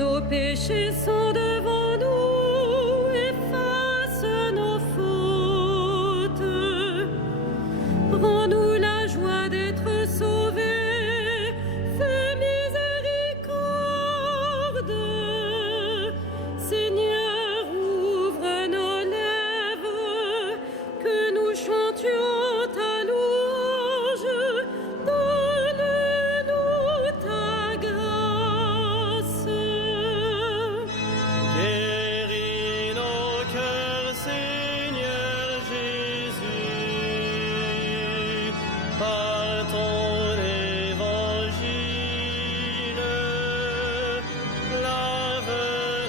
nos péchés sont devant nous, efface nos fautes. Rends-nous la joie d'être sauvés, fais miséricorde. Seigneur, ouvre nos lèvres, que nous chantions ta louange. Donne-nous ta grâce. Guéris nos cœurs, Seigneur Jésus, par ton évangile. Lave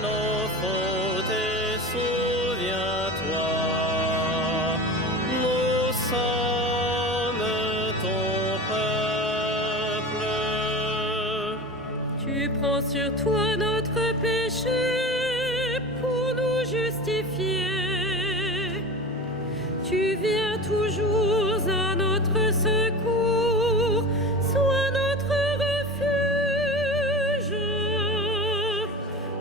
nos fautes et souviens-toi. Nous sommes ton peuple. Tu prends sur toi notre péché pour nous justifier. Tu viens toujours à notre secours, sois notre refuge.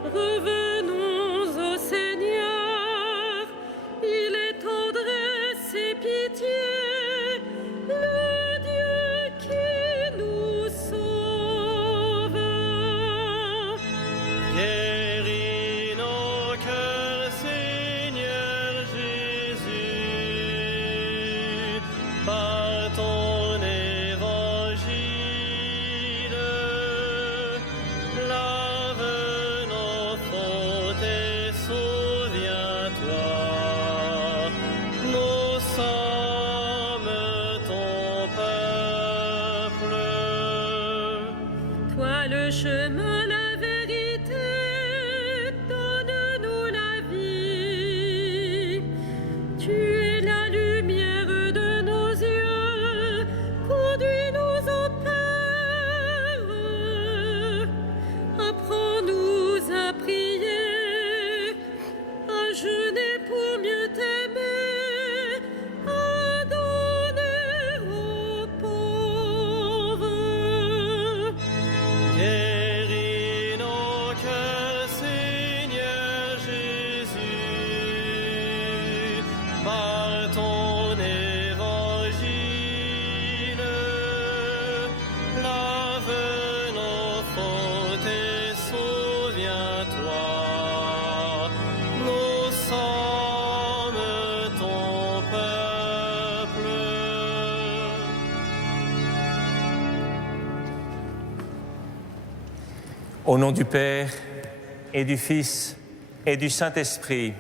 Revenons au Seigneur, il est tendresse et pitié, le Dieu qui nous sauve. Guéris nos cœurs, Seigneur Jésus, par ton évangile. Lave nos fautes et souviens-toi. Nous sommes ton peuple. Toi le chemin, la vérité, donne-nous la vie. Tu es la lumière de nos yeux, conduis-nous au Père. Apprends-nous à prier, à jeûner pour mieux t'aimer, à donner aux pauvres. Guéris nos cœurs, Seigneur Jésus, par ton évangile. Lave nos fautes et souviens-toi. Nous sommes ton peuple. Au nom du Père et du Fils et du Saint-Esprit,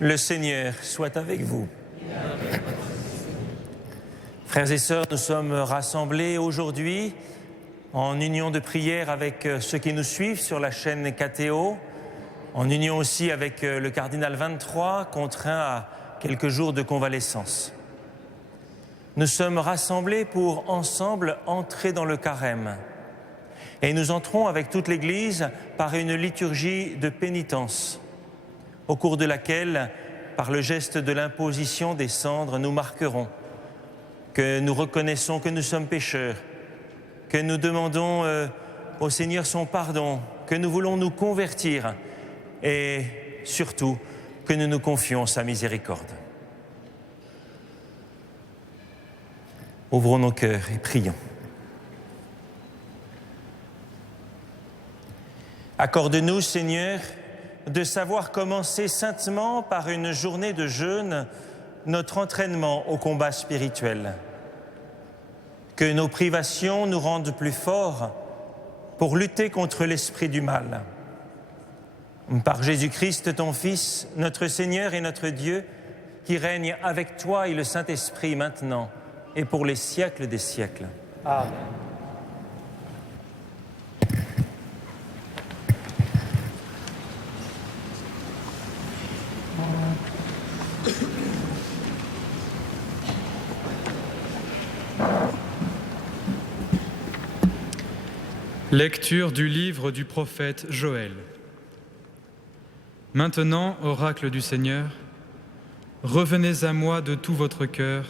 le Seigneur soit avec vous. Frères et sœurs, nous sommes rassemblés aujourd'hui en union de prière avec ceux qui nous suivent sur la chaîne KTO, en union aussi avec le cardinal 23, contraint à quelques jours de convalescence. Nous sommes rassemblés pour ensemble entrer dans le carême. Et nous entrons avec toute l'Église par une liturgie de pénitence, au cours de laquelle, par le geste de l'imposition des cendres, nous marquerons que nous reconnaissons que nous sommes pécheurs, que nous demandons au Seigneur son pardon, que nous voulons nous convertir et surtout que nous nous confions sa miséricorde. Ouvrons nos cœurs et prions. Accorde-nous, Seigneur, de savoir commencer saintement par une journée de jeûne notre entraînement au combat spirituel. Que nos privations nous rendent plus forts pour lutter contre l'esprit du mal. Par Jésus-Christ, ton Fils, notre Seigneur et notre Dieu, qui règne avec toi et le Saint-Esprit maintenant et pour les siècles des siècles. Amen. Lecture du livre du prophète Joël. Maintenant, oracle du Seigneur, revenez à moi de tout votre cœur,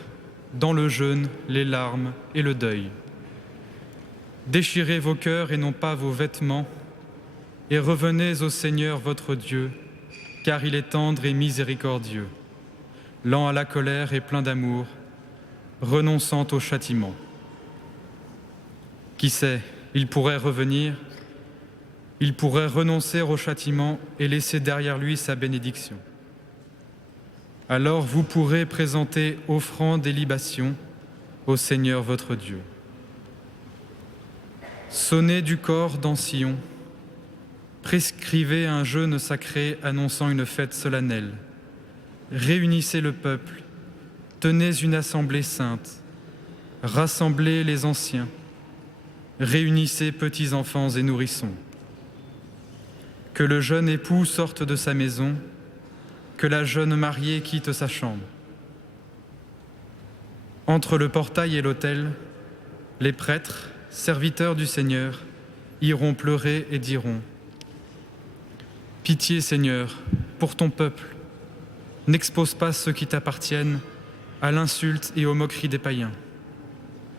dans le jeûne, les larmes et le deuil. Déchirez vos cœurs et non pas vos vêtements, et revenez au Seigneur votre Dieu, car il est tendre et miséricordieux, lent à la colère et plein d'amour, renonçant au châtiment. Qui sait, il pourrait revenir, il pourrait renoncer au châtiment et laisser derrière lui sa bénédiction. Alors vous pourrez présenter offrandes et libations au Seigneur votre Dieu. Sonnez du cor dans Sion, prescrivez un jeûne sacré annonçant une fête solennelle. Réunissez le peuple, tenez une assemblée sainte, rassemblez les anciens, réunissez petits enfants et nourrissons. Que le jeune époux sorte de sa maison, que la jeune mariée quitte sa chambre. Entre le portail et l'autel, les prêtres, serviteurs du Seigneur, iront pleurer et diront : Pitié, Seigneur, pour ton peuple. N'expose pas ceux qui t'appartiennent à l'insulte et aux moqueries des païens.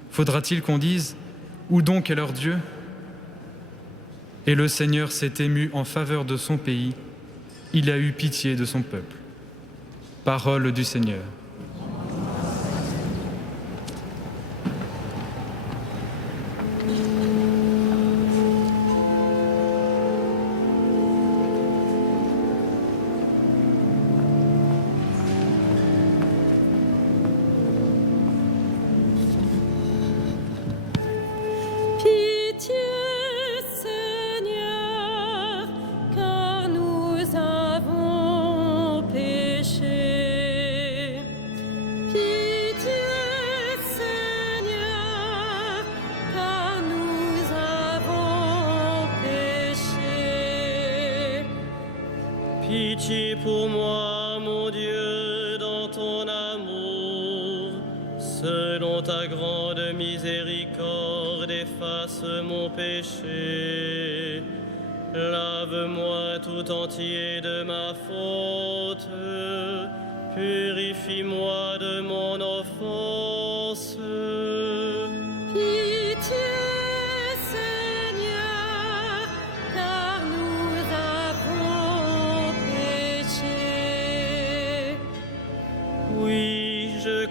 Faudra-t-il qu'on dise : Où donc est leur Dieu ? Et le Seigneur s'est ému en faveur de son pays. Il a eu pitié de son peuple. Parole du Seigneur. Pitié pour moi, mon Dieu, dans ton amour. Selon ta grande miséricorde, efface mon péché. Lave-moi tout entier de ma faute. Purifie-moi de mon offense.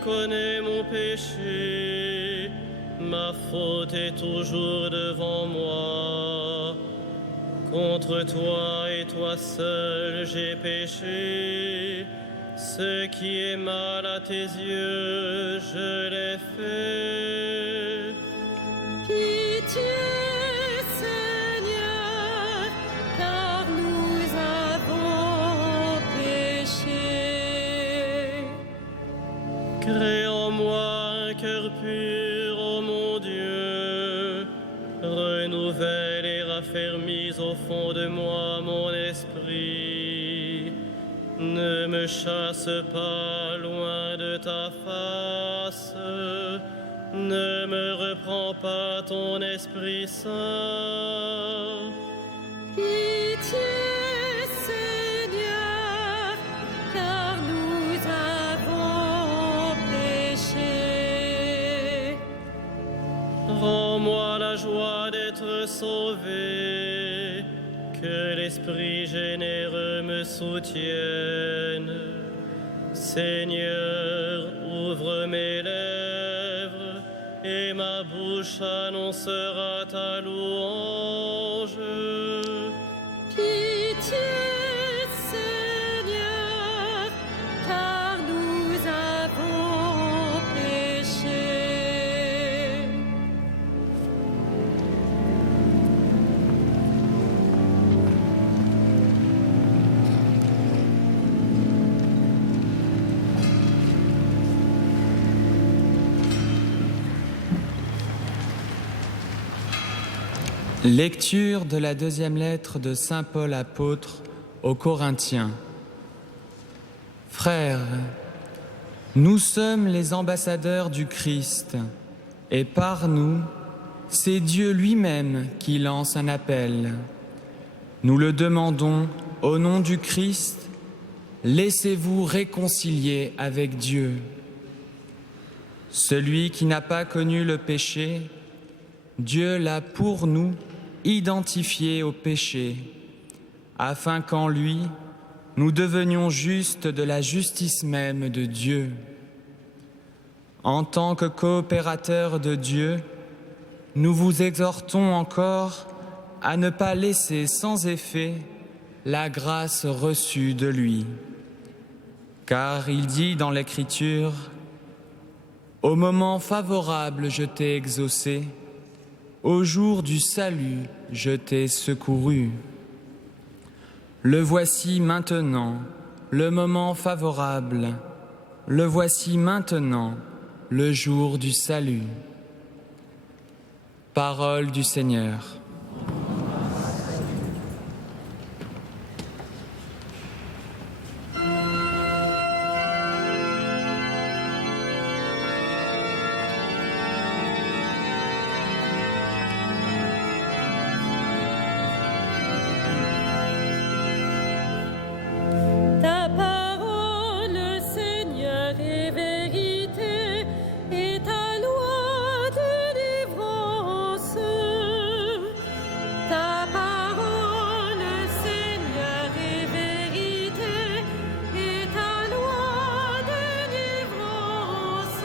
Connais mon péché, ma faute est toujours devant moi. Contre toi et toi seul j'ai péché. Ce qui est mal à tes yeux, je l'ai fait. Pitié, Seigneur, car nous avons péché. Crée en moi un cœur pur, ô mon Dieu. Renouvelle et raffermis au fond de moi mon esprit. Ne me chasse pas loin de ta face. Ne me reprends pas ton Esprit Saint. Pitié, Seigneur, car nous avons péché. Rends-moi la joie d'être sauvé, que l'Esprit généreux me soutienne. Seigneur, ouvre mes lèvres, et ma bouche annoncera ta louange. Pitié, Seigneur, car nous avons péché. Lecture de la deuxième lettre de saint Paul apôtre aux Corinthiens. Frères, nous sommes les ambassadeurs du Christ, et par nous, c'est Dieu lui-même qui lance un appel. Nous le demandons au nom du Christ, laissez-vous réconcilier avec Dieu. Celui qui n'a pas connu le péché, Dieu l'a pour nous identifié au péché, afin qu'en lui, nous devenions justes de la justice même de Dieu. En tant que coopérateurs de Dieu, nous vous exhortons encore à ne pas laisser sans effet la grâce reçue de lui. Car il dit dans l'Écriture, « Au moment favorable, je t'ai exaucé, au jour du salut, je t'ai secouru. » Le voici maintenant, le moment favorable, le voici maintenant, le jour du salut. Parole du Seigneur. Ta parole, Seigneur, est vérité, et ta loi délivrance. Ta parole, Seigneur, est vérité, et ta loi délivrance.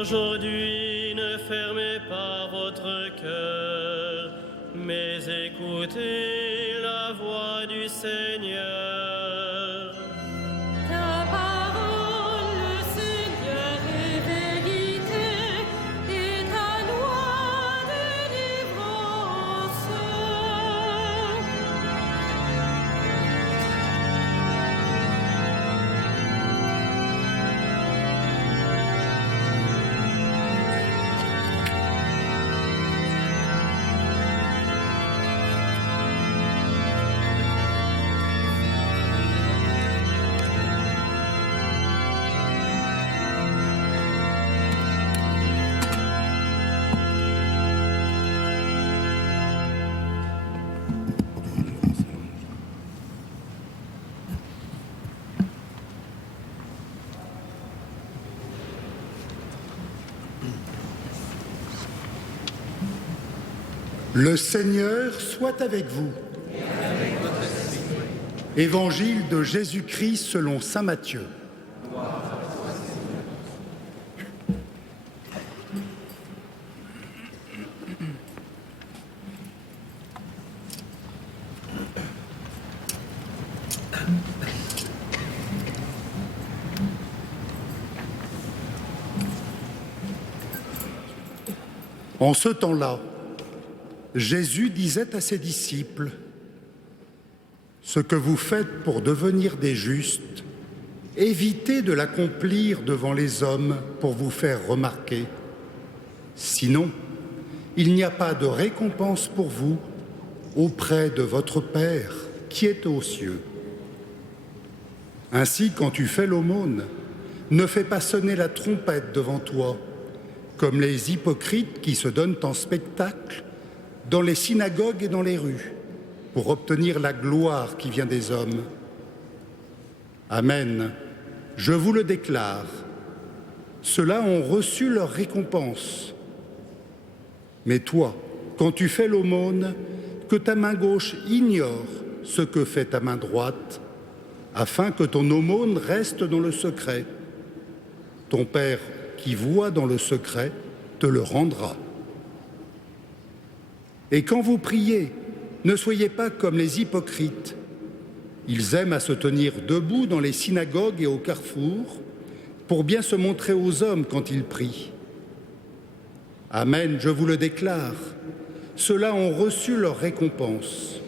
Aujourd'hui, ne fermez pas votre cœur, mais écoutez la voix du Seigneur. Ta parole, Seigneur, est vérité, et ta loi délivrance. Le Seigneur soit avec vous. Évangile de Jésus-Christ selon saint Matthieu. En ce temps-là, Jésus disait à ses disciples, « Ce que vous faites pour devenir des justes, évitez de l'accomplir devant les hommes pour vous faire remarquer. Sinon, il n'y a pas de récompense pour vous auprès de votre Père qui est aux cieux. Ainsi, quand tu fais l'aumône, ne fais pas sonner la trompette devant toi, comme les hypocrites qui se donnent en spectacle dans les synagogues et dans les rues, pour obtenir la gloire qui vient des hommes. Amen, je vous le déclare, ceux-là ont reçu leur récompense. Mais toi, quand tu fais l'aumône, que ta main gauche ignore ce que fait ta main droite, afin que ton aumône reste dans le secret. Ton Père qui voit dans le secret te le rendra. Et quand vous priez, ne soyez pas comme les hypocrites. Ils aiment à se tenir debout dans les synagogues et au carrefour pour bien se montrer aux hommes quand ils prient. Amen, je vous le déclare, ceux-là ont reçu leur récompense.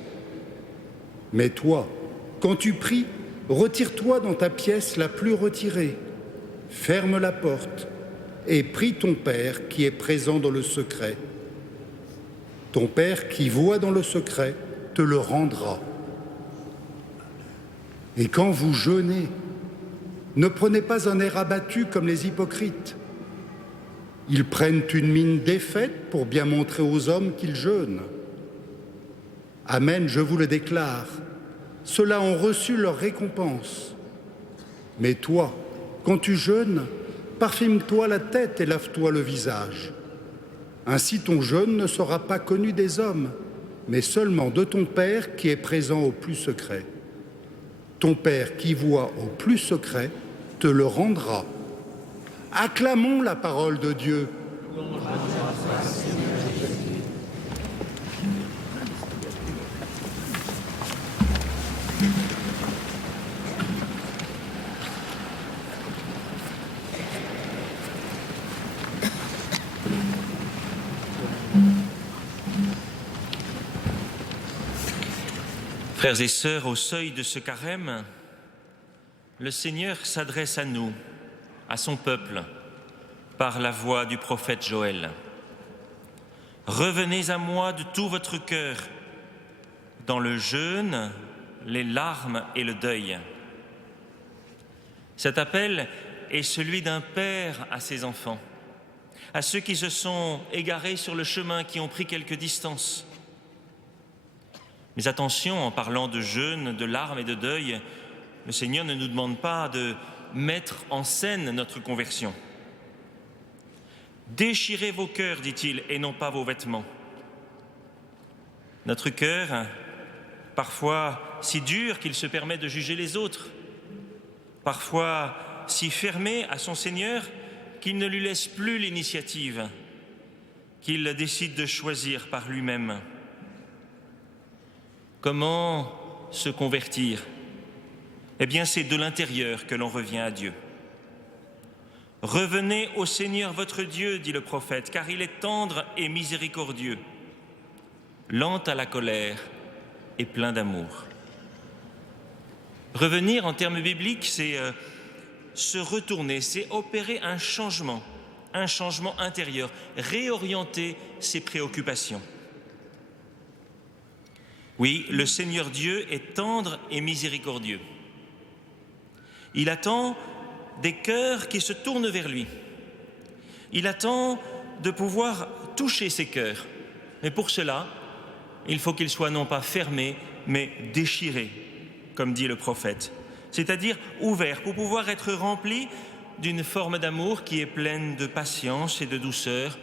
Mais toi, quand tu pries, retire-toi dans ta pièce la plus retirée, ferme la porte et prie ton Père qui est présent dans le secret. Ton Père qui voit dans le secret te le rendra. Et quand vous jeûnez, ne prenez pas un air abattu comme les hypocrites. Ils prennent une mine défaite pour bien montrer aux hommes qu'ils jeûnent. Amen, je vous le déclare, ceux-là ont reçu leur récompense. Mais toi, quand tu jeûnes, parfume-toi la tête et lave-toi le visage. Ainsi ton jeûne ne sera pas connu des hommes, mais seulement de ton Père qui est présent au plus secret. Ton Père qui voit au plus secret te le rendra. Acclamons la parole de Dieu. Frères et sœurs, au seuil de ce carême, le Seigneur s'adresse à nous, à son peuple, par la voix du prophète Joël. Revenez à moi de tout votre cœur, dans le jeûne, les larmes et le deuil. Cet appel est celui d'un père à ses enfants, à ceux qui se sont égarés sur le chemin, qui ont pris quelque distance. Mais attention, en parlant de jeûne, de larmes et de deuil, le Seigneur ne nous demande pas de mettre en scène notre conversion. Déchirez vos cœurs, dit-il, et non pas vos vêtements. Notre cœur, parfois si dur qu'il se permet de juger les autres, parfois si fermé à son Seigneur qu'il ne lui laisse plus l'initiative, qu'il décide de choisir par lui-même. Comment se convertir? Eh bien, c'est de l'intérieur que l'on revient à Dieu. Revenez au Seigneur votre Dieu, dit le prophète, car il est tendre et miséricordieux, lent à la colère et plein d'amour. Revenir, en termes bibliques, c'est se retourner, c'est opérer un changement intérieur, réorienter ses préoccupations. Oui, le Seigneur Dieu est tendre et miséricordieux. Il attend des cœurs qui se tournent vers lui. Il attend de pouvoir toucher ces cœurs. Mais pour cela, il faut qu'ils soient non pas fermés, mais déchirés, comme dit le prophète. C'est-à-dire ouverts pour pouvoir être remplis d'une forme d'amour qui est pleine de patience et de douceur,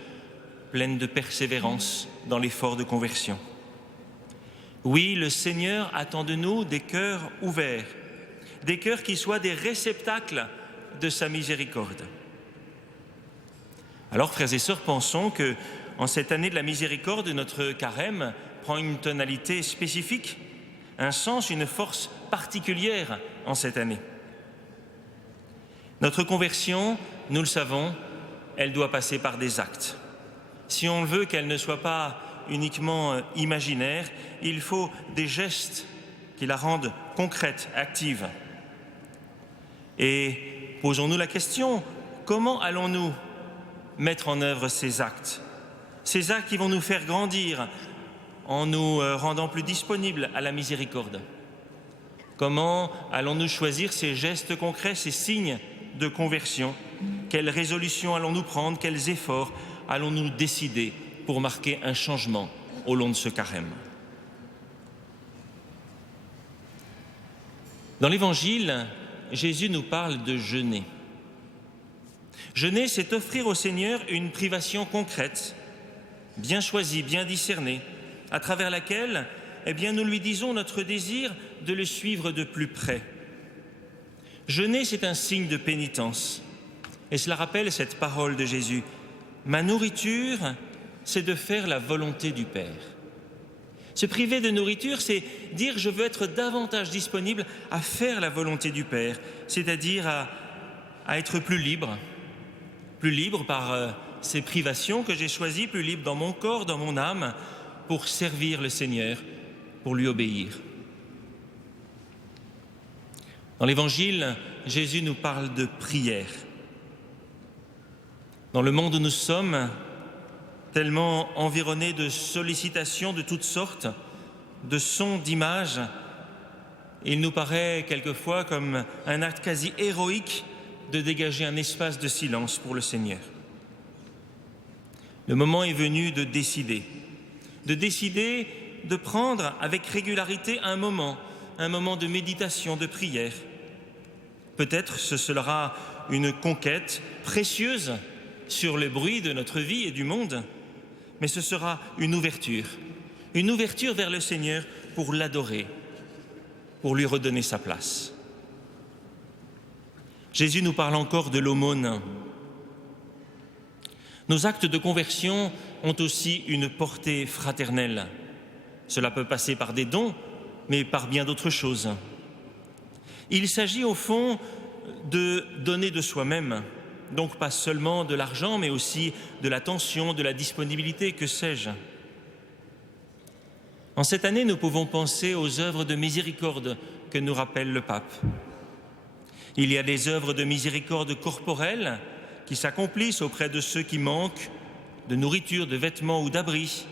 pleine de persévérance dans l'effort de conversion. Oui, le Seigneur attend de nous des cœurs ouverts, des cœurs qui soient des réceptacles de sa miséricorde. Alors, frères et sœurs, pensons que, en cette année de la miséricorde, notre carême prend une tonalité spécifique, un sens, une force particulière en cette année. Notre conversion, nous le savons, elle doit passer par des actes. Si on veut qu'elle ne soit pas uniquement imaginaire, il faut des gestes qui la rendent concrète, active. Et posons-nous la question, comment allons-nous mettre en œuvre ces actes qui vont nous faire grandir en nous rendant plus disponibles à la miséricorde? Comment allons-nous choisir ces gestes concrets, ces signes de conversion? Quelles résolutions allons-nous prendre? Quels efforts allons-nous décider pour marquer un changement au long de ce carême? Dans l'Évangile, Jésus nous parle de jeûner. Jeûner, c'est offrir au Seigneur une privation concrète, bien choisie, bien discernée, à travers laquelle, nous lui disons notre désir de le suivre de plus près. Jeûner, c'est un signe de pénitence. Et cela rappelle cette parole de Jésus. Ma nourriture, c'est de faire la volonté du Père. Se priver de nourriture, c'est dire je veux être davantage disponible à faire la volonté du Père, c'est-à-dire à être plus libre par ces privations que j'ai choisies, plus libre dans mon corps, dans mon âme, pour servir le Seigneur, pour lui obéir. Dans l'Évangile, Jésus nous parle de prière. Dans le monde où nous sommes, tellement environnés de sollicitations de toutes sortes, de sons, d'images, il nous paraît quelquefois comme un acte quasi héroïque de dégager un espace de silence pour le Seigneur. Le moment est venu de décider de prendre avec régularité un moment de méditation, de prière. Peut-être ce sera une conquête précieuse sur le bruit de notre vie et du monde, mais ce sera une ouverture une ouverture vers le Seigneur pour l'adorer, pour lui redonner sa place. Jésus nous parle encore de l'aumône. Nos actes de conversion ont aussi une portée fraternelle. Cela peut passer par des dons, mais par bien d'autres choses. Il s'agit au fond de donner de soi-même, donc pas seulement de l'argent, mais aussi de l'attention, de la disponibilité, que sais-je. En cette année, nous pouvons penser aux œuvres de miséricorde que nous rappelle le pape. Il y a des œuvres de miséricorde corporelle qui s'accomplissent auprès de ceux qui manquent de nourriture, de vêtements ou d'abris,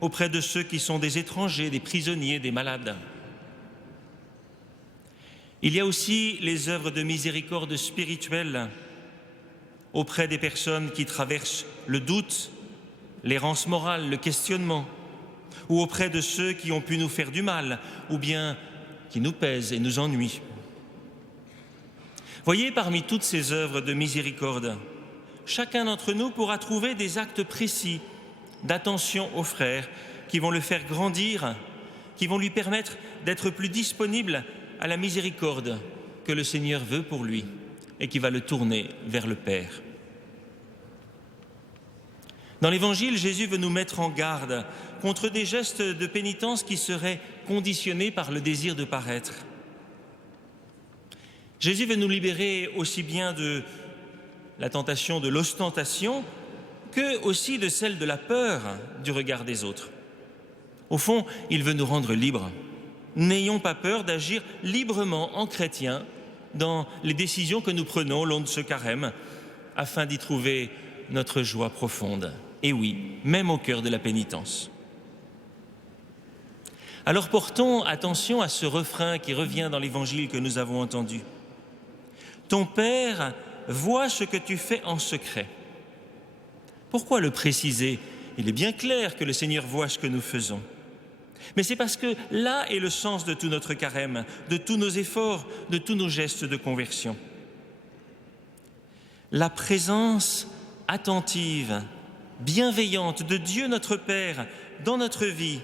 auprès de ceux qui sont des étrangers, des prisonniers, des malades. Il y a aussi les œuvres de miséricorde spirituelle auprès des personnes qui traversent le doute, l'errance morale, le questionnement, ou auprès de ceux qui ont pu nous faire du mal, ou bien qui nous pèsent et nous ennuient. Voyez, parmi toutes ces œuvres de miséricorde, chacun d'entre nous pourra trouver des actes précis d'attention aux frères qui vont le faire grandir, qui vont lui permettre d'être plus disponible à la miséricorde que le Seigneur veut pour lui et qui va le tourner vers le Père. Dans l'Évangile, Jésus veut nous mettre en garde contre des gestes de pénitence qui seraient conditionnés par le désir de paraître. Jésus veut nous libérer aussi bien de la tentation de l'ostentation que aussi de celle de la peur du regard des autres. Au fond, il veut nous rendre libres. N'ayons pas peur d'agir librement en chrétien dans les décisions que nous prenons au long de ce carême afin d'y trouver notre joie profonde. Et oui, même au cœur de la pénitence. Alors portons attention à ce refrain qui revient dans l'Évangile que nous avons entendu. Ton Père voit ce que tu fais en secret. Pourquoi le préciser? Il est bien clair que le Seigneur voit ce que nous faisons. Mais c'est parce que là est le sens de tout notre carême, de tous nos efforts, de tous nos gestes de conversion. La présence attentive, bienveillante de Dieu notre Père dans notre vie,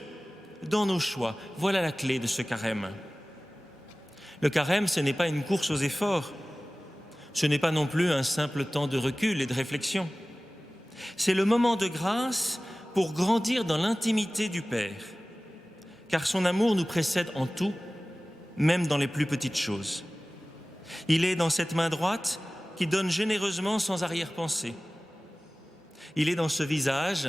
dans nos choix, voilà la clé de ce carême. Le carême, ce n'est pas une course aux efforts, ce n'est pas non plus un simple temps de recul et de réflexion. C'est le moment de grâce pour grandir dans l'intimité du Père, car son amour nous précède en tout, même dans les plus petites choses. Il est dans cette main droite qui donne généreusement sans arrière-pensée. Il est dans ce visage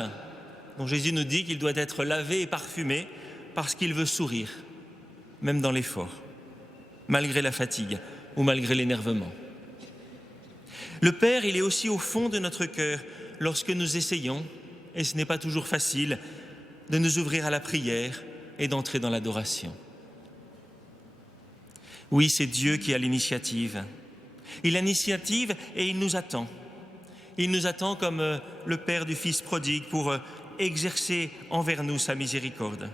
dont Jésus nous dit qu'il doit être lavé et parfumé parce qu'il veut sourire, même dans l'effort, malgré la fatigue ou malgré l'énervement. Le Père, il est aussi au fond de notre cœur lorsque nous essayons, et ce n'est pas toujours facile, de nous ouvrir à la prière et d'entrer dans l'adoration. Oui, c'est Dieu qui a l'initiative. Il a l'initiative et il nous attend. Il nous attend comme le Père du Fils prodigue pour exercer envers nous sa miséricorde.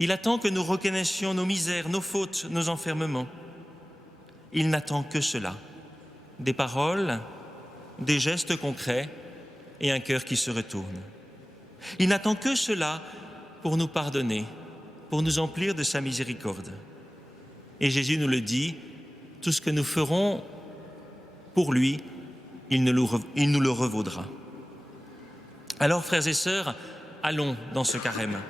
Il attend que nous reconnaissions nos misères, nos fautes, nos enfermements. Il n'attend que cela. Des paroles, des gestes concrets et un cœur qui se retourne. Il n'attend que cela pour nous pardonner, pour nous emplir de sa miséricorde. Et Jésus nous le dit, tout ce que nous ferons pour lui, il nous le revaudra. Alors, frères et sœurs, allons dans ce carême.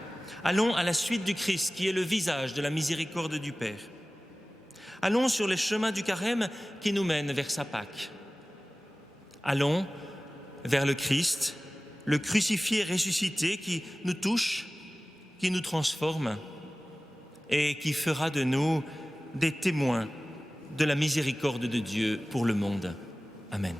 Allons à la suite du Christ, qui est le visage de la miséricorde du Père. Allons sur les chemins du carême qui nous mènent vers sa Pâque. Allons vers le Christ, le crucifié et ressuscité qui nous touche, qui nous transforme et qui fera de nous des témoins de la miséricorde de Dieu pour le monde. Amen.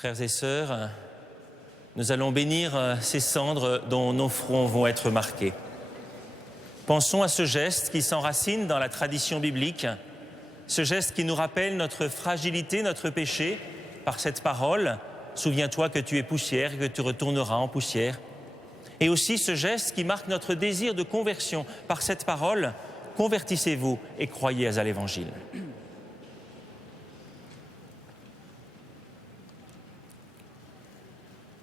Frères et sœurs, nous allons bénir ces cendres dont nos fronts vont être marqués. Pensons à ce geste qui s'enracine dans la tradition biblique, ce geste qui nous rappelle notre fragilité, notre péché, par cette parole « Souviens-toi que tu es poussière et que tu retourneras en poussière ». Et aussi ce geste qui marque notre désir de conversion par cette parole « Convertissez-vous et croyez à l'Évangile ».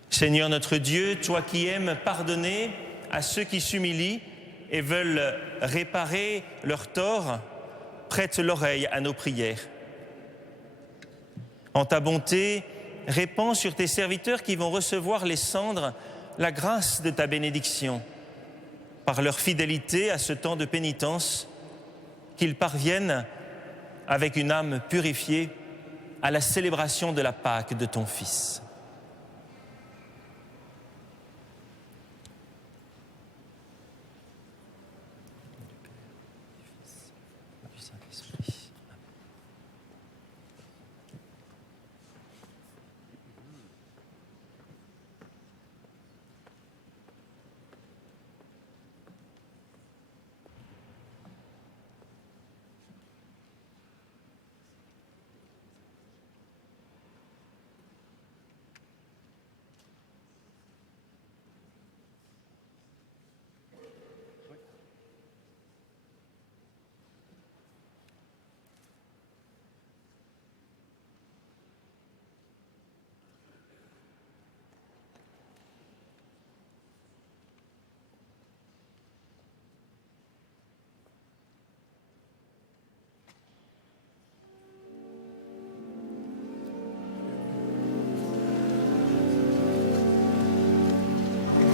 Seigneur notre Dieu, toi qui aimes pardonner à ceux qui s'humilient et veulent réparer leurs torts, prête l'oreille à nos prières. En ta bonté, répands sur tes serviteurs qui vont recevoir les cendres la grâce de ta bénédiction. Par leur fidélité à ce temps de pénitence, qu'ils parviennent, avec une âme purifiée, à la célébration de la Pâque de ton Fils.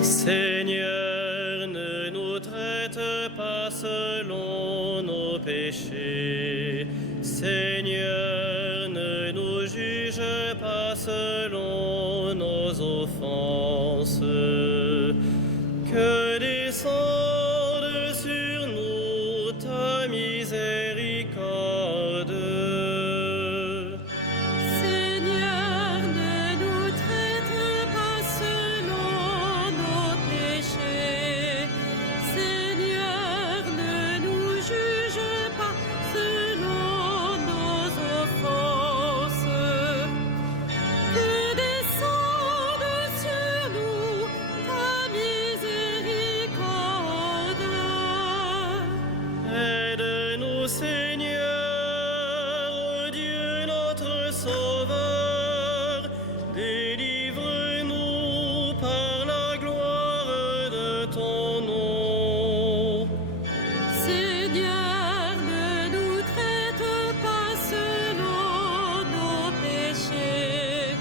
Seigneur, ne nous traite pas selon nos péchés. Seigneur, ne nous juge pas selon nos offenses. Que descende sur nous ta miséricorde. Seigneur, ne nous traite pas selon nos péchés. Seigneur, ne nous juge pas selon nos offenses. Que descende sur nous ta miséricorde. Aide-nous, Seigneur, Dieu notre Sauveur, délivre-nous par la gloire de ton nom. Seigneur, ne nous traite pas selon nos péchés.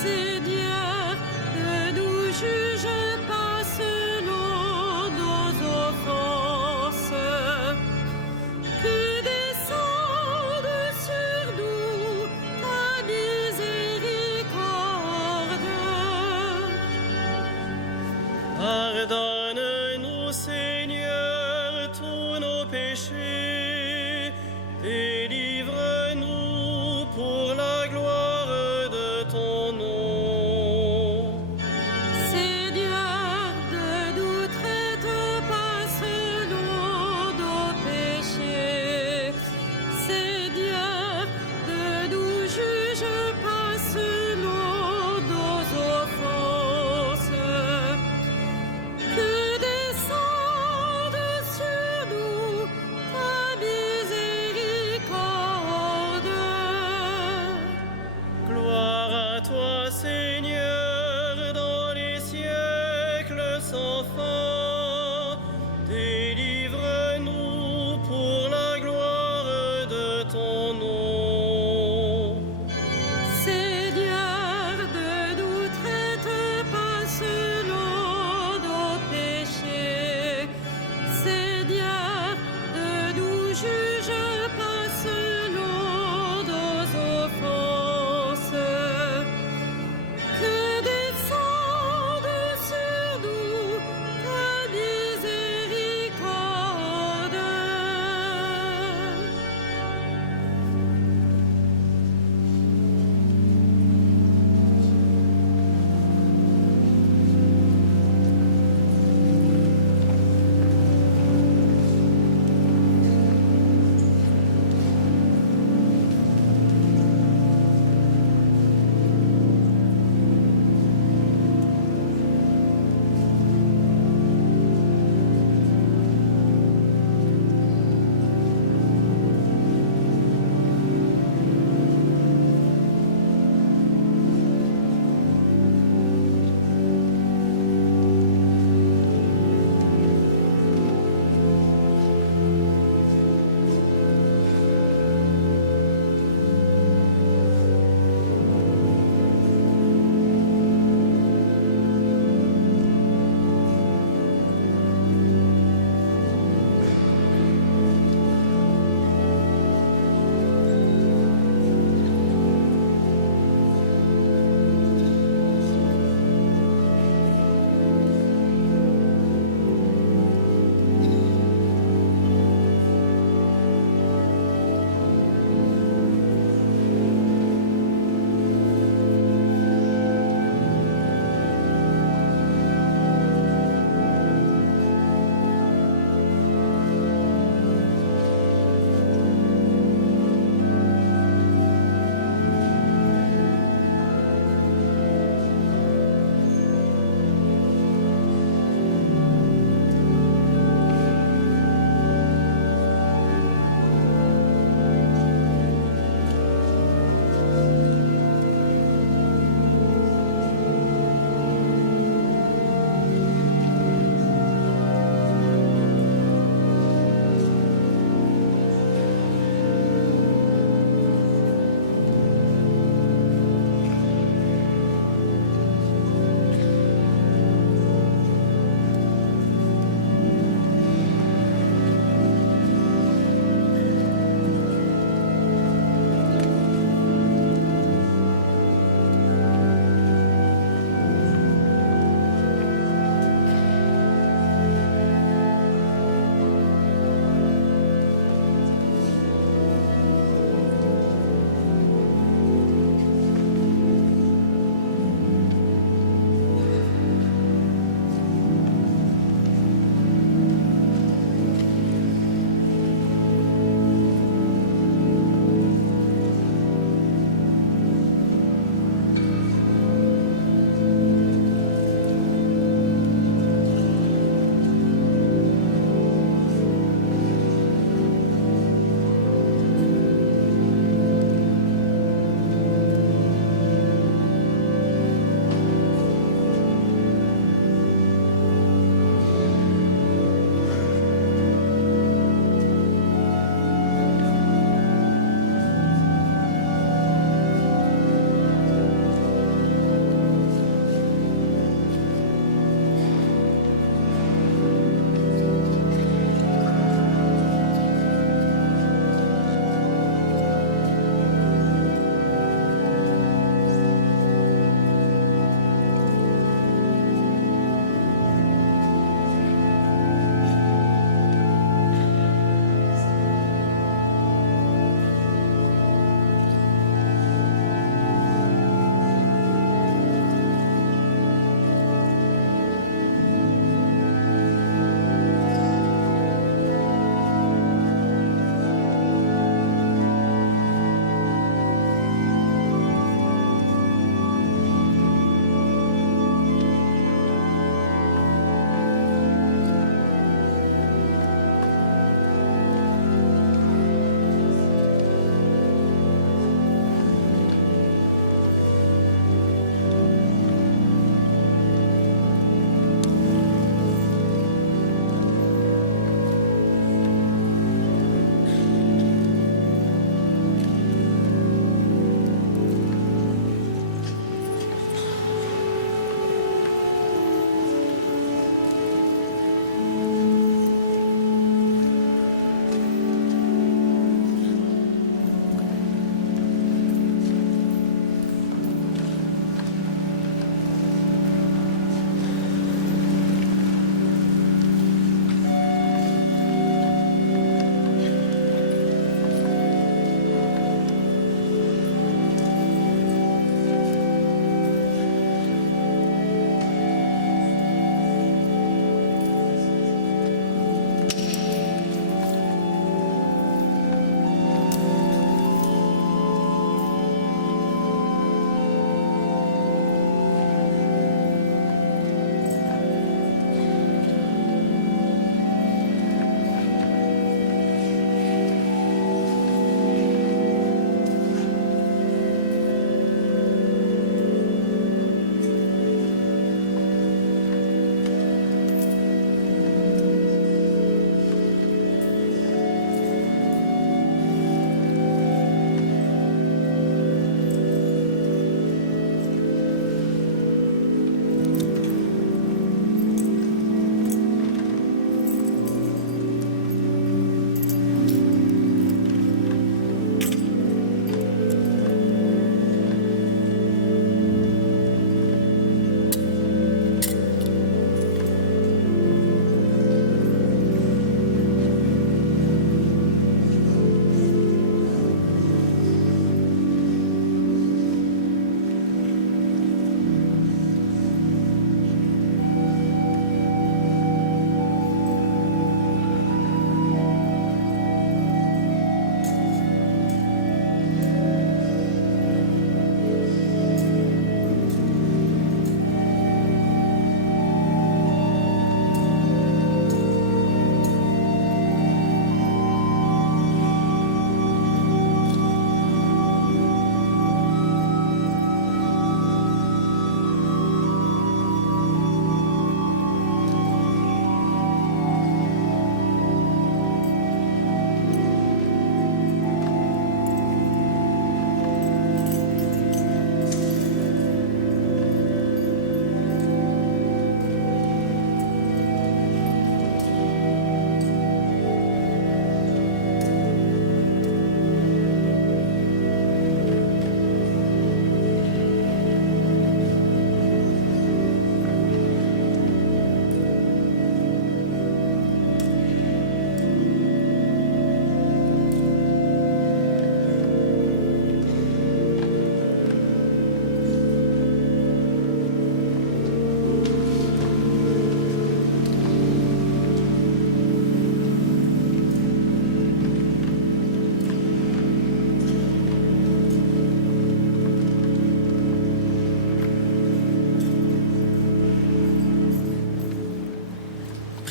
Seigneur, ne nous juge pas selon nos offenses. Que descende sur nous ta miséricorde. Pardonne-nous, Seigneur, tous nos péchés, délivre-nous pour la gloire de ton nom. Seigneur, ne nous traite pas selon nos péchés. Seigneur, ne nous juge pas selon nos offenses. Que descende sur nous ta miséricorde. Gloire à toi, Seigneur, dans les siècles sans fin. Délivre-nous pour la gloire de ton nom. Seigneur, ne nous traite pas selon nos péchés. Seigneur, ne nous juge pas selon nos offenses. Que descende sur nous ta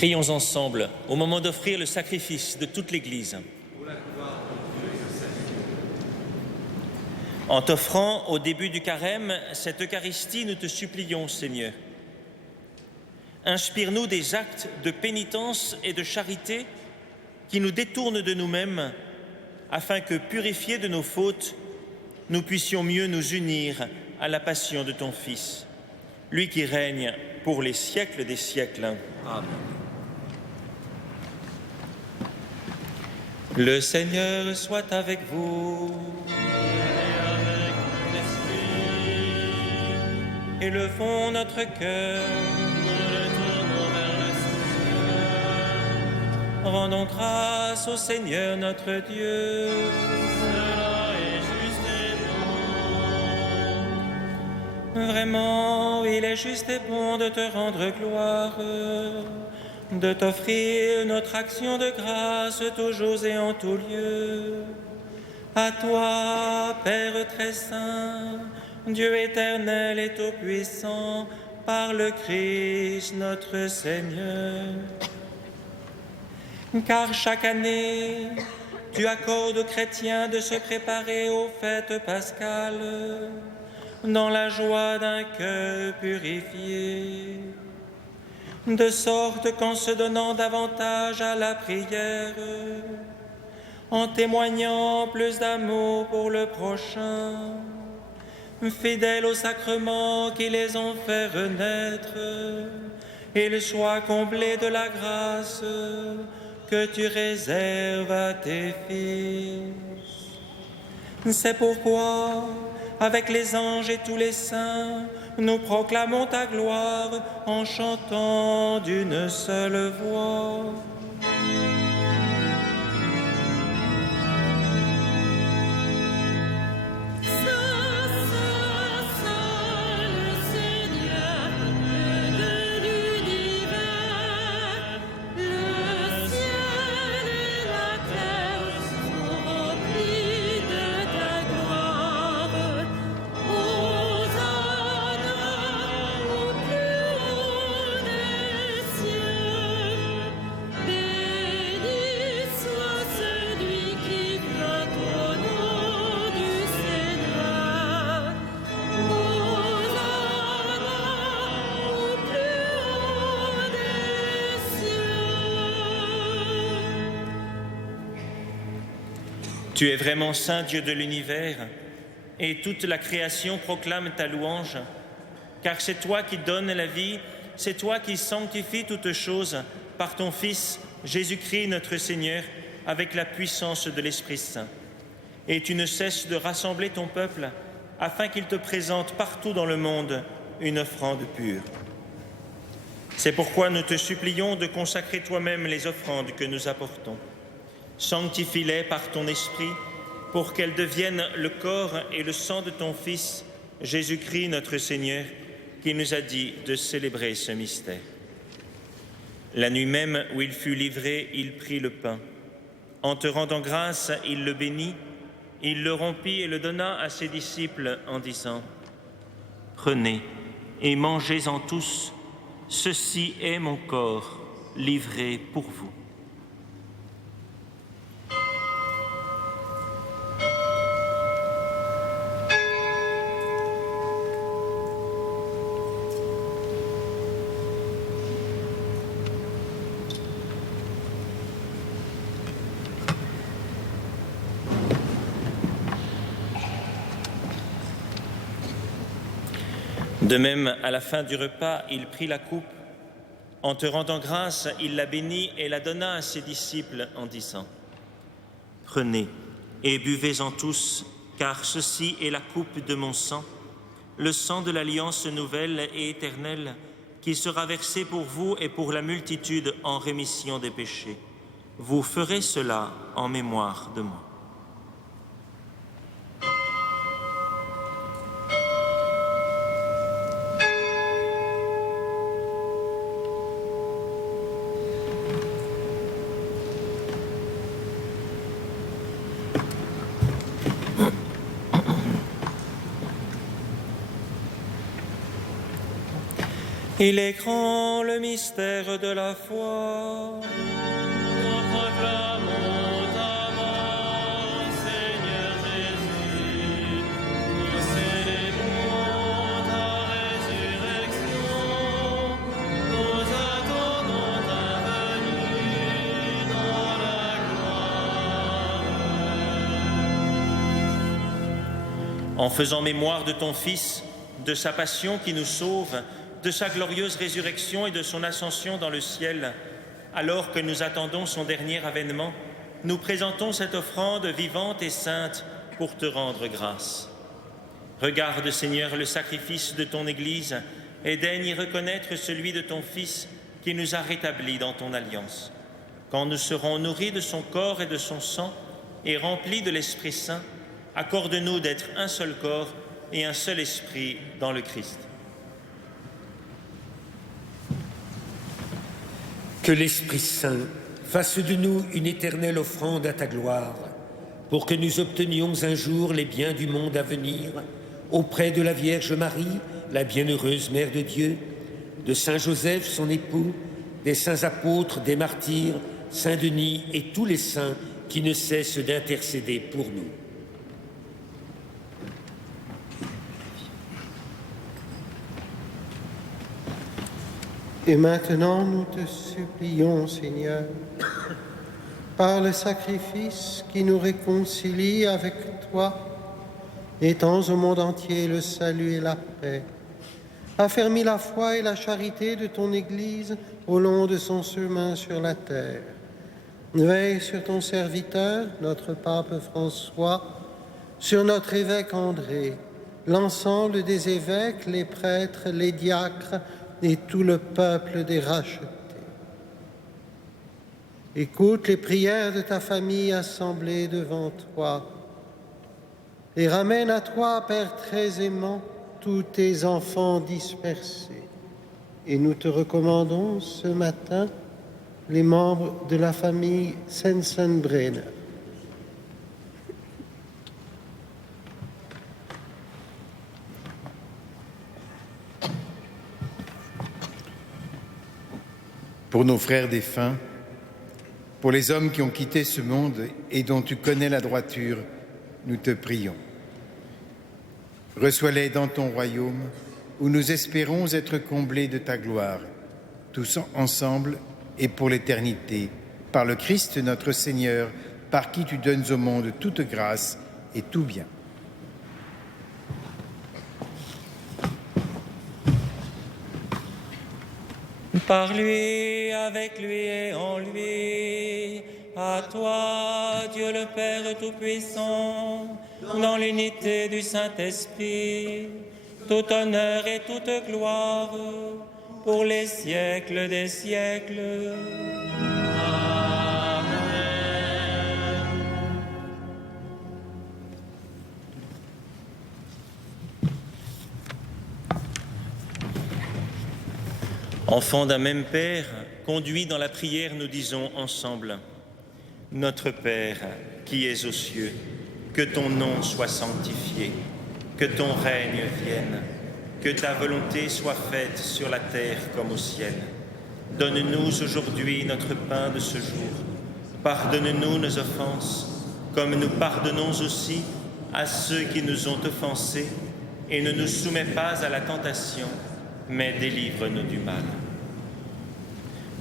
Prions ensemble au moment d'offrir le sacrifice de toute l'Église. En t'offrant au début du carême cette Eucharistie, nous te supplions, Seigneur. Inspire-nous des actes de pénitence et de charité qui nous détournent de nous-mêmes, afin que, purifiés de nos fautes, nous puissions mieux nous unir à la passion de ton Fils, lui qui règne pour les siècles des siècles. Amen. Le Seigneur soit avec vous. Élevons notre cœur, nous le tournons vers le Seigneur. Rendons grâce au Seigneur notre Dieu. Cela est juste et bon. Vraiment, il est juste et bon de te rendre gloire, de t'offrir notre action de grâce toujours et en tout lieu. À toi, Père très saint, Dieu éternel et tout-puissant, par le Christ notre Seigneur. Car chaque année, tu accordes aux chrétiens de se préparer aux fêtes pascales dans la joie d'un cœur purifié, de sorte qu'en se donnant davantage à la prière, en témoignant plus d'amour pour le prochain, fidèles aux sacrements qui les ont fait renaître, ils soient comblés de la grâce que tu réserves à tes fils. C'est pourquoi, avec les anges et tous les saints, nous proclamons ta gloire en chantant d'une seule voix. Tu es vraiment saint Dieu de l'univers, et toute la création proclame ta louange, car c'est toi qui donnes la vie, c'est toi qui sanctifies toutes choses par ton Fils, Jésus-Christ notre Seigneur, avec la puissance de l'Esprit Saint. Et tu ne cesses de rassembler ton peuple, afin qu'il te présente partout dans le monde une offrande pure. C'est pourquoi nous te supplions de consacrer toi-même les offrandes que nous apportons. Sanctifie-les par ton Esprit, pour qu'elles deviennent le corps et le sang de ton Fils, Jésus-Christ notre Seigneur, qui nous a dit de célébrer ce mystère. La nuit même où il fut livré, il prit le pain. En te rendant grâce, il le bénit, il le rompit et le donna à ses disciples en disant : « Prenez et mangez-en tous, ceci est mon corps livré pour vous. » De même, à la fin du repas, il prit la coupe. En te rendant grâce, il la bénit et la donna à ses disciples en disant : « Prenez et buvez-en tous, car ceci est la coupe de mon sang, le sang de l'alliance nouvelle et éternelle, qui sera versé pour vous et pour la multitude en rémission des péchés. Vous ferez cela en mémoire de moi. » Il est grand le mystère de la foi. Nous proclamons ta mort, Seigneur Jésus. Nous célébrons ta résurrection. Nous attendons ta venue dans la gloire. En faisant mémoire de ton Fils, de sa passion qui nous sauve, de sa glorieuse résurrection et de son ascension dans le ciel, alors que nous attendons son dernier avènement, nous présentons cette offrande vivante et sainte pour te rendre grâce. Regarde, Seigneur, le sacrifice de ton Église et daigne y reconnaître celui de ton Fils qui nous a rétablis dans ton alliance. Quand nous serons nourris de son corps et de son sang et remplis de l'Esprit Saint, accorde-nous d'être un seul corps et un seul esprit dans le Christ. Que l'Esprit Saint fasse de nous une éternelle offrande à ta gloire, pour que nous obtenions un jour les biens du monde à venir, auprès de la Vierge Marie, la bienheureuse Mère de Dieu, de Saint Joseph, son époux, des saints apôtres, des martyrs, Saint Denis et tous les saints qui ne cessent d'intercéder pour nous. Et maintenant, nous te supplions, Seigneur, par le sacrifice qui nous réconcilie avec toi, étends au monde entier le salut et la paix. Affermis la foi et la charité de ton Église au long de son chemin sur la terre. Veille sur ton serviteur, notre pape François, sur notre évêque André, l'ensemble des évêques, les prêtres, les diacres, et tout le peuple des rachetés. Écoute les prières de ta famille assemblée devant toi et ramène à toi, Père très aimant, tous tes enfants dispersés. Et nous te recommandons ce matin les membres de la famille Sensenbrenner. Pour nos frères défunts, pour les hommes qui ont quitté ce monde et dont tu connais la droiture, nous te prions. Reçois-les dans ton royaume, où nous espérons être comblés de ta gloire, tous ensemble et pour l'éternité, par le Christ notre Seigneur, par qui tu donnes au monde toute grâce et tout bien. Par lui, avec lui et en lui, à toi, Dieu le Père Tout-Puissant, dans l'unité du Saint-Esprit, tout honneur et toute gloire, pour les siècles des siècles. Enfants d'un même Père, conduits dans la prière, nous disons ensemble: Notre Père, qui es aux cieux, que ton nom soit sanctifié, que ton règne vienne, que ta volonté soit faite sur la terre comme au ciel. Donne-nous aujourd'hui notre pain de ce jour. Pardonne-nous nos offenses, comme nous pardonnons aussi à ceux qui nous ont offensés, et ne nous soumets pas à la tentation, mais délivre-nous du mal.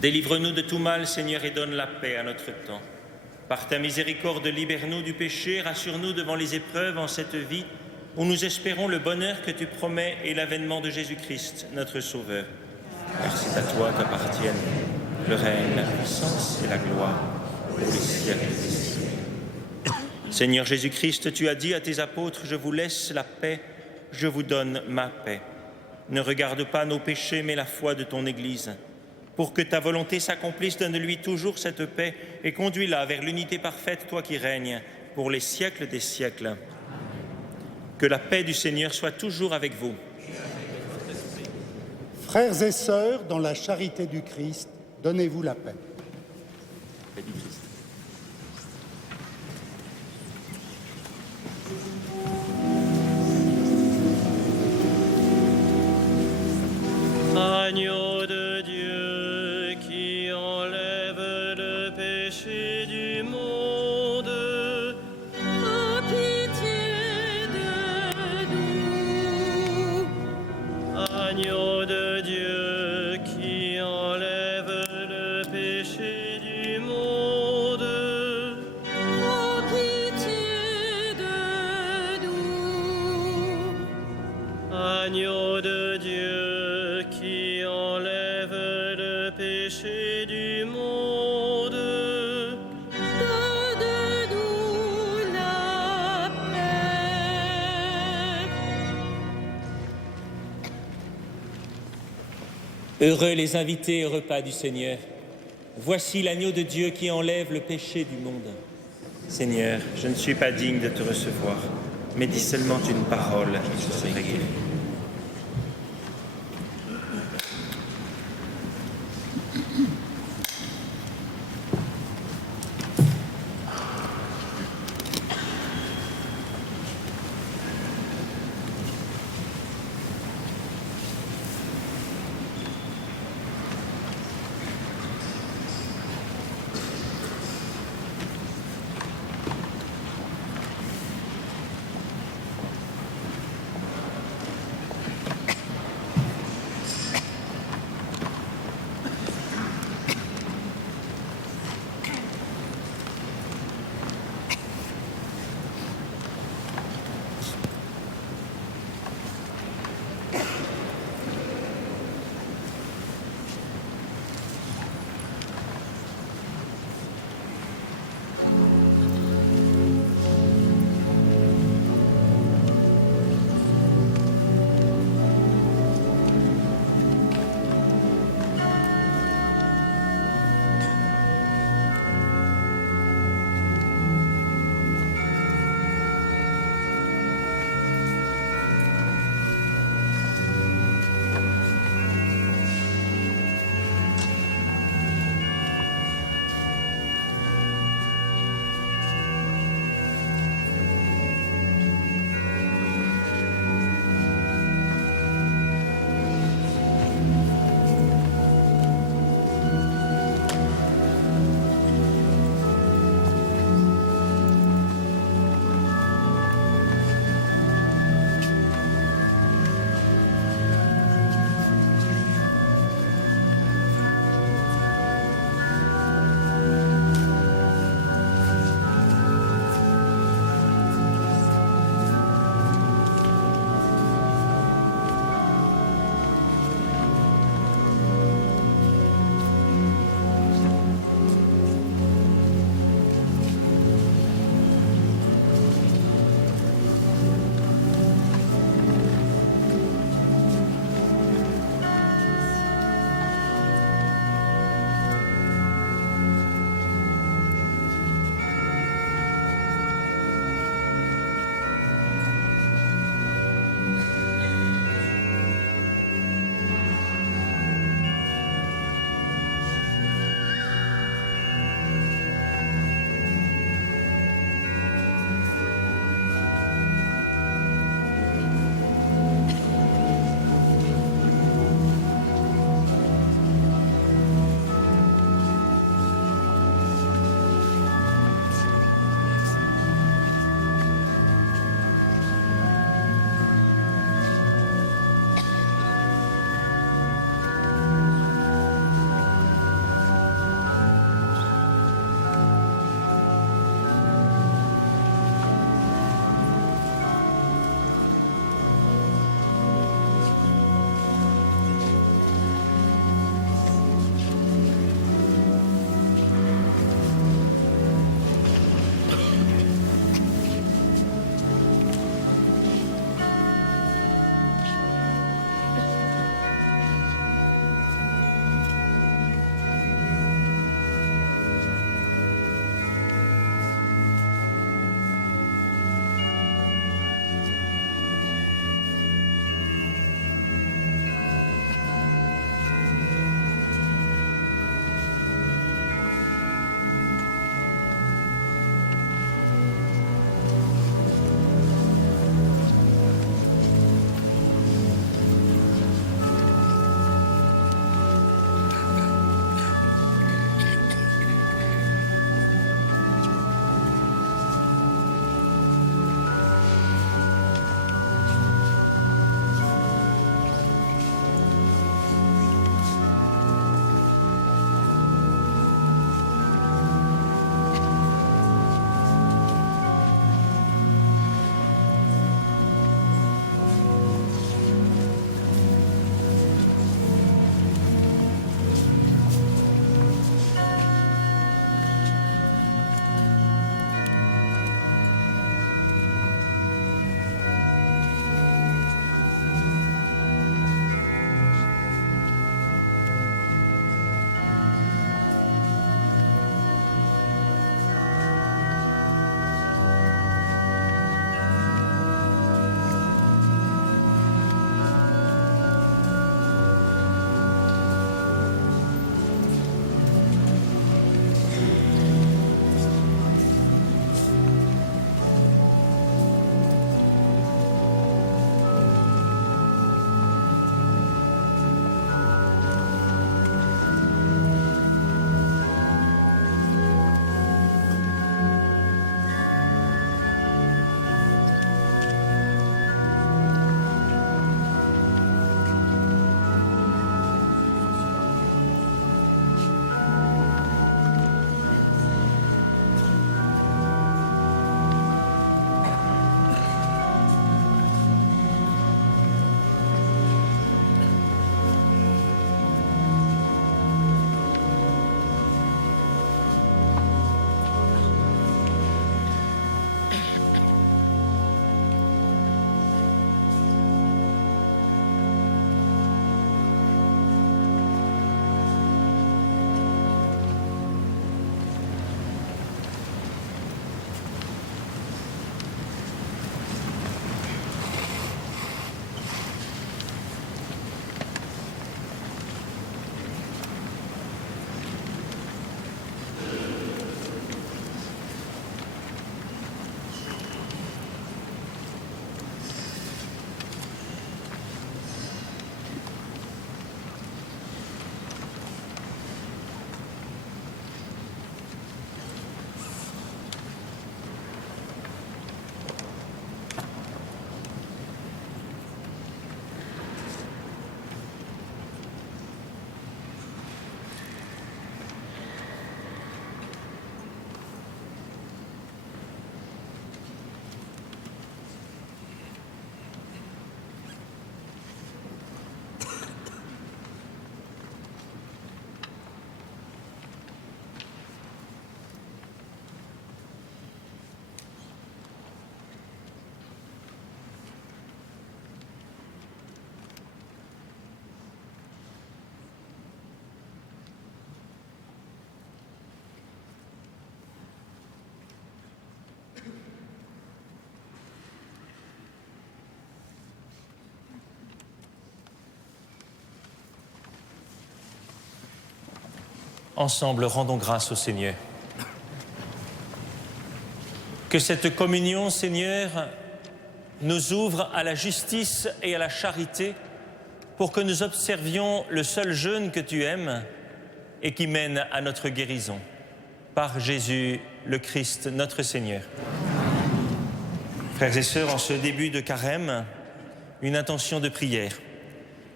Délivre-nous de tout mal, Seigneur, et donne la paix à notre temps. Par ta miséricorde, libère-nous du péché, rassure-nous devant les épreuves en cette vie, où nous espérons le bonheur que tu promets et l'avènement de Jésus-Christ, notre Sauveur. Car c'est à toi qu'appartiennent le règne, la puissance et la gloire pour les siècles des siècles. Seigneur Jésus-Christ, tu as dit à tes apôtres: je vous laisse la paix, je vous donne ma paix. Ne regarde pas nos péchés, mais la foi de ton Église. Pour que ta volonté s'accomplisse, donne-lui toujours cette paix et conduis-la vers l'unité parfaite, toi qui règnes pour les siècles des siècles. Que la paix du Seigneur soit toujours avec vous. Frères et sœurs, dans la charité du Christ, donnez-vous la paix. Paix du Christ. Aïe. Agneau de Dieu qui enlève le péché du monde, aie pitié de nous. Agneau de Dieu qui enlève le péché du monde, Aie pitié de nous. Agneau de Dieu qui enlève le péché du monde, Donne-nous la paix. Heureux les invités au repas du Seigneur. Voici l'agneau de Dieu qui enlève le péché du monde. Seigneur, je ne suis pas digne de te recevoir, mais dis seulement une parole et je serai guéri. Ensemble, rendons grâce au Seigneur. Que cette communion, Seigneur, nous ouvre à la justice et à la charité pour que nous observions le seul jeûne que tu aimes et qui mène à notre guérison. Par Jésus, le Christ, notre Seigneur. Frères et sœurs, en ce début de carême, une intention de prière.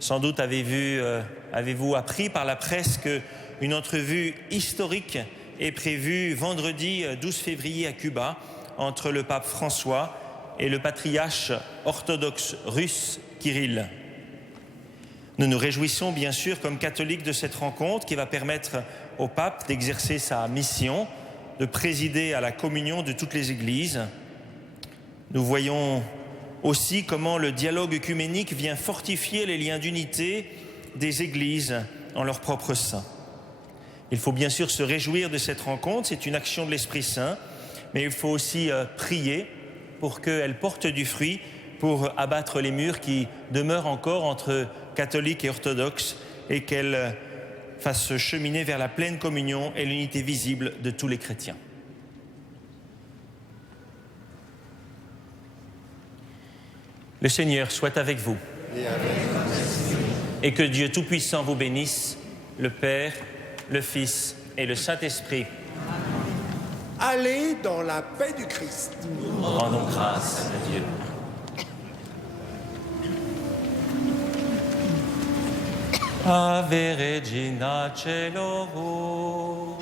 Sans doute avez-vous appris par la presse qu'une entrevue historique est prévue vendredi 12 février à Cuba entre le pape François et le patriarche orthodoxe russe Kirill. Nous nous réjouissons bien sûr comme catholiques de cette rencontre qui va permettre au pape d'exercer sa mission, de présider à la communion de toutes les églises. Nous voyons aussi comment le dialogue œcuménique vient fortifier les liens d'unité des églises en leur propre sein. Il faut bien sûr se réjouir de cette rencontre, c'est une action de l'Esprit Saint, mais il faut aussi prier pour qu'elle porte du fruit, pour abattre les murs qui demeurent encore entre catholiques et orthodoxes et qu'elle fasse cheminer vers la pleine communion et l'unité visible de tous les chrétiens. Le Seigneur soit avec vous et que Dieu Tout-Puissant vous bénisse, le Père, le Fils et le Saint-Esprit. Allez dans la paix du Christ. Rendons grâce à Dieu. Ave Regina Caelorum.